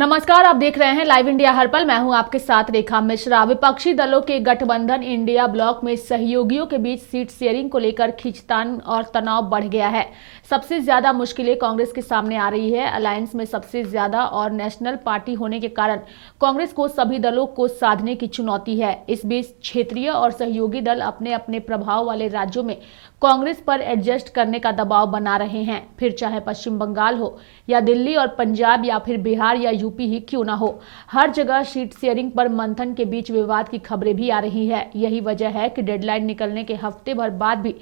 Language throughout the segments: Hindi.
नमस्कार, आप देख रहे हैं लाइव इंडिया हर पल। मैं हूं आपके साथ रेखा मिश्रा। विपक्षी दलों के गठबंधन इंडिया ब्लॉक में सहयोगियों के बीच सीट शेयरिंग को लेकर खींचतान और तनाव बढ़ गया है। सबसे ज्यादा मुश्किलें कांग्रेस के सामने आ रही है। अलायंस में सबसे ज्यादा और नेशनल पार्टी होने के कारण कांग्रेस को सभी दलों को साधने की चुनौती है। इस बीच क्षेत्रीय और सहयोगी दल अपने अपने प्रभाव वाले राज्यों में कांग्रेस पर एडजस्ट करने का दबाव बना रहे हैं, फिर चाहे पश्चिम बंगाल हो या दिल्ली और पंजाब या फिर बिहार या यूपी ही क्यों ना हो। हर जगह सीट शेयरिंग पर मंथन के बीच विवाद की खबरें भी आ रही है। यही वजह है कि डेडलाइन निकलने के हफ्ते भर बाद भी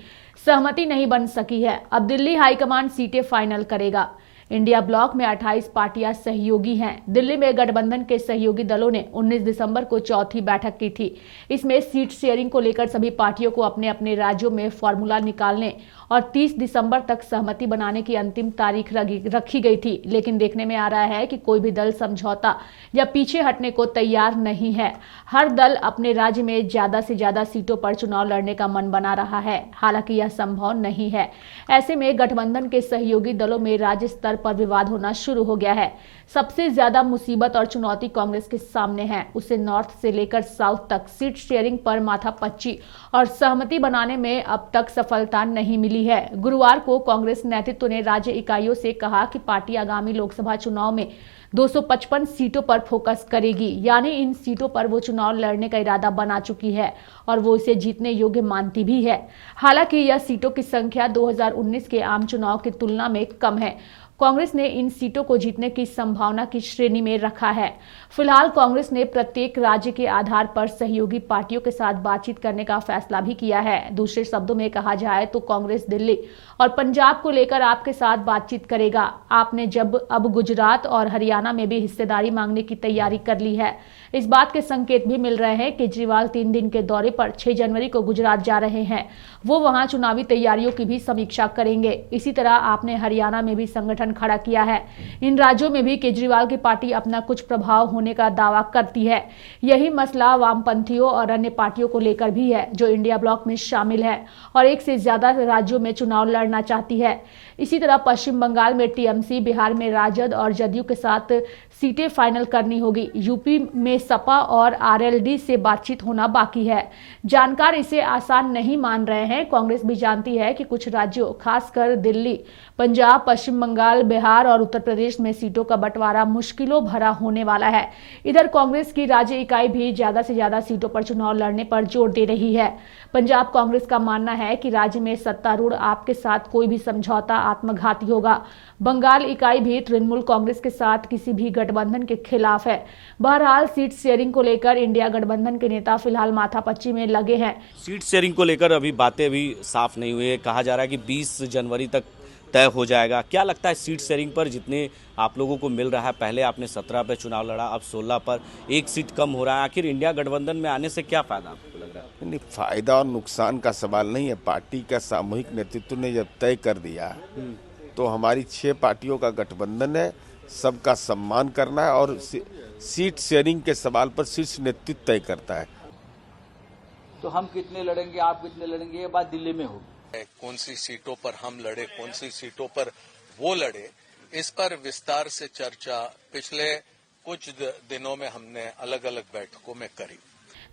सहमति नहीं बन सकी है। अब दिल्ली हाईकमान सीटें फाइनल करेगा। इंडिया ब्लॉक में 28 पार्टियां सहयोगी हैं। दिल्ली में गठबंधन के सहयोगी दलों ने 19 दिसंबर को चौथी बैठक की थी। इसमें सीट शेयरिंग को लेकर सभी पार्टियों को अपने अपने राज्यों में फॉर्मूला निकालने और 30 दिसंबर तक सहमति बनाने की अंतिम तारीख रखी गई थी। लेकिन देखने में आ रहा है कि कोई भी दल समझौता या पीछे हटने को तैयार नहीं है। हर दल अपने राज्य में ज्यादा से ज्यादा सीटों पर चुनाव लड़ने का मन बना रहा है। हालांकि यह संभव नहीं है। ऐसे में गठबंधन के सहयोगी दलों में राज्य स्तर पर विवाद होना शुरू हो गया है। सबसे ज्यादा मुसीबत और चुनौती कांग्रेस के सामने है। उसे नॉर्थ से लेकर साउथ तक सीट शेयरिंग पर माथापच्ची और सहमति बनाने में अब तक सफलता नहीं मिली है। गुरुवार को कांग्रेस नेतृत्व ने राज्य इकाइयों से कहा कि पार्टी आगामी लोकसभा चुनाव में 255 सीटों पर फोकस करेगी, यानी इन सीटों पर वो चुनाव लड़ने का इरादा बना चुकी है और वो इसे जीतने योग्य मानती भी है। हालांकि यह सीटों की संख्या 2019 के आम चुनाव की तुलना में कम है। कांग्रेस ने इन सीटों को जीतने की संभावना की श्रेणी में रखा है। फिलहाल कांग्रेस ने प्रत्येक राज्य के आधार पर सहयोगी पार्टियों के साथ बातचीत करने का फैसला भी किया है। दूसरे शब्दों में कहा जाए तो कांग्रेस दिल्ली और पंजाब को लेकर आपके साथ बातचीत करेगा। आपने अब गुजरात और हरियाणा में भी हिस्सेदारी मांगने की तैयारी कर ली है। इस बात के संकेत भी मिल रहे हैं। केजरीवाल 3 दिन के दौरे पर 6 जनवरी को गुजरात जा रहे हैं। वो वहां चुनावी तैयारियों की भी समीक्षा करेंगे। इसी तरह आपने हरियाणा में भी संगठन खड़ा किया है। इन राज्यों में भी केजरीवाल की पार्टी अपना कुछ प्रभाव होने का दावा करती है। यही मसला वामपंथियों और अन्य पार्टियों को लेकर भी है, जो इंडिया ब्लॉक में शामिल है और एक से ज्यादा राज्यों में चुनाव लड़ना चाहती है। इसी तरह पश्चिम बंगाल में टीएमसी, बिहार में राजद और जदयू के साथ सीटें फाइनल करनी होगी। यूपी में सपा और आरएलडी से बातचीत होना बाकी है। जानकार इसे आसान नहीं मान रहे हैं। कांग्रेस भी जानती है कि कुछ राज्यों, खासकर दिल्ली, पंजाब, पश्चिम बंगाल, बिहार और उत्तर प्रदेश में सीटों का बंटवारा मुश्किलों भरा होने वाला है। इधर कांग्रेस की राज्य इकाई भी ज्यादा से ज्यादा सीटों पर चुनाव लड़ने पर जोर दे रही है। पंजाब कांग्रेस का मानना है कि राज्य में सत्तारूढ़ आप के साथ कोई भी समझौता आत्मघाती होगा। बंगाल इकाई भी तृणमूल कांग्रेस के साथ किसी भी गठबंधन के खिलाफ है। बहरहाल सीट शेयरिंग को लेकर इंडिया गठबंधन के नेता फिलहाल माथापच्ची में लगे हैं। सीट शेयरिंग को लेकर अभी बातें अभी साफ नहीं हुई है। कहा जा रहा है कि 20 जनवरी तक तय हो जाएगा। क्या लगता है सीट शेयरिंग पर जितने आप लोगों को मिल रहा है? पहले आपने 17 पे चुनाव लड़ा, अब 16 पर 1 सीट कम हो रहा है। आखिर इंडिया गठबंधन में आने से क्या फायदा आपको लग रहा है? नहीं, फायदा और नुकसान का सवाल नहीं है। पार्टी का सामूहिक नेतृत्व ने जब तय कर दिया तो हमारी 6 पार्टियों का गठबंधन है, सबका सम्मान करना है और सीट शेयरिंग के सवाल पर शीर्ष नेतृत्व तय करता है। तो हम कितने लड़ेंगे, आप कितने लड़ेंगे, ये बात दिल्ली में होगी। कौन सी सीटों पर हम लड़े, कौन सी सीटों पर वो लड़े, इस पर विस्तार से चर्चा पिछले कुछ दिनों में हमने अलग अलग बैठकों में करी।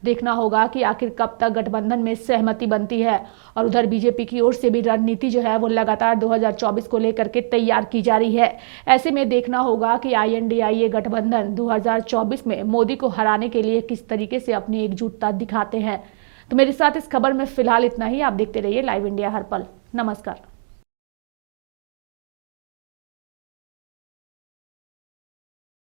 देखना होगा कि आखिर कब तक गठबंधन में सहमति बनती है। और उधर बीजेपी की ओर से भी रणनीति जो है वो लगातार 2024 को लेकर के तैयार की जा रही है। ऐसे में देखना होगा कि INDIA गठबंधन 2024 में मोदी को हराने के लिए किस तरीके से अपनी एकजुटता दिखाते हैं। तो मेरे साथ इस खबर में फिलहाल इतना ही। आप देखते रहिए लाइव इंडिया हर पल। नमस्कार।